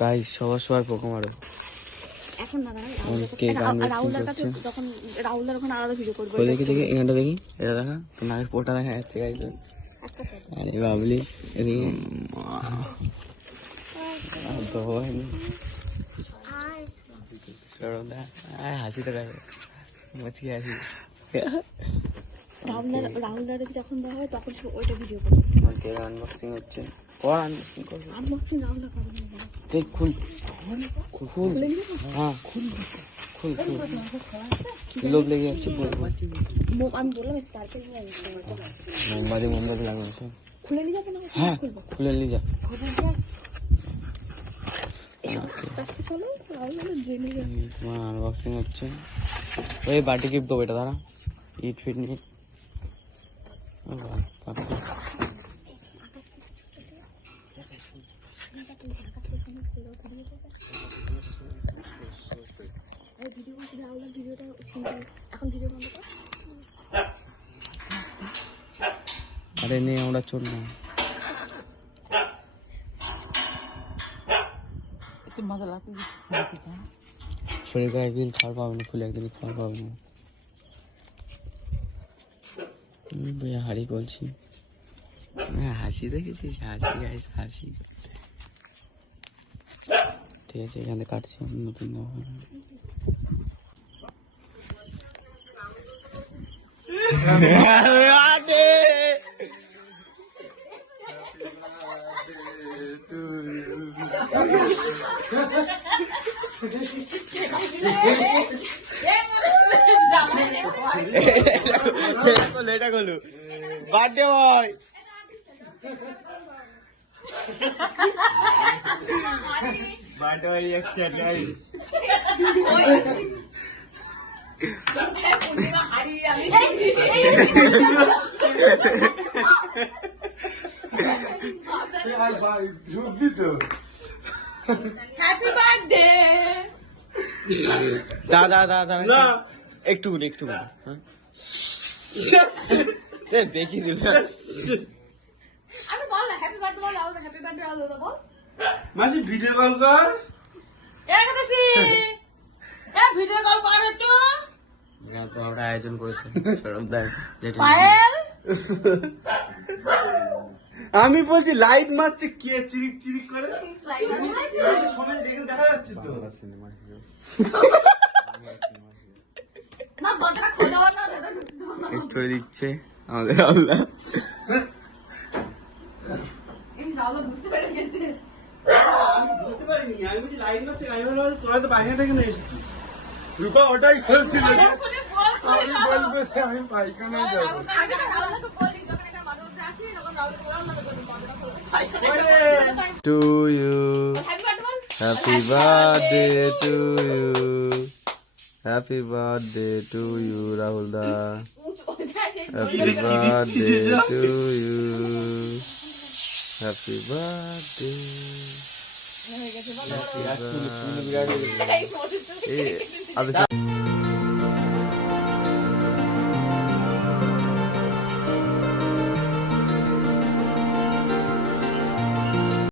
Guys সবার সবার পোকা মারো এখন না ওখানে আলাদা ভিডিও করব। দেখি দেখি এখানটা দেখি। এটা দেখা তো নাকের পোটা দেখা যাচ্ছে একটা ছেলে। আরে বাবলি এদিকে তো হাসি তো গায়ে মুচকি হাসি? রাহুলদার রাহুলদার যখন দেওয়া হয় তখন ওইটা ভিডিও করব। আনবক্সিং হচ্ছে। কর আনবক্সিং কর আনবক্সিং রাহুলদার করব না বলো। তুই খুল। খুল খুল। খুলে নিবো? না? হ্যাঁ খুল। খুল খুল। লোভ লেগে যাচ্ছে বলব আমি বললাম স্টার্কে নিয়ে আসব মোমবাতি মোমবাতি লাগানো তো। খুলে নিয়ে যাবে না হ্যাঁ খুলে নিয়ে যা। তোমার আনবক্সিং হচ্ছে। ওই বাটি গিফট দেবো এটা দাঁড়া। ইট ফিট নিয়ে। ভিডিও করছি রাহুলের ভিডিওটা এখন ভিডিও বন্ধ কর আরে নেই আমরা চল না শরীর গায়ে একদিন পাবে না খুলে একদিন পাবে না। হাড়ি বলছি হ্যাঁ হাসি দেখেছিস? হাসি গাইস হাসি। ঠিক আছে এখানে কাটছি নতুন। এটা birthday boy boy reaction guys happy birthday দা দা দা দা না। একটু একটু হ্যাঁ? এ, দেখি দিল। আমি বল হ্যাপি বার্থডে বল হ্যাপি বার্থডে বল মাসি ভিডিও কল কর। একাদশী! এ ভিডিও কল কর একটু। তো আমরা আয়োজন করেছে সরব পায়েল? আমি বলছি লাইট মারছে কে চিরিক চিরিক করে? সবাই দেখে দেখা যাচ্ছে তো। Cinema hero. স্টোরি দিচ্ছে আমাদের আল্লাহ এই রাহুল বুঝতে পেরে গেছে আমি বুঝতে পারিনি আমি বলছি লাইট মারছে আমি ভাবলাম তোরা তো বাইরে থেকে নিয়ে এসেছিস। রূপা ওটাই খেলছিল। আমি বলব আমি যাব। আমি তো রাহুলকে বলি যখন একটা মানুষ আসি তখন রাহুল বলি দরজাটা খোলা to you happy birthday ball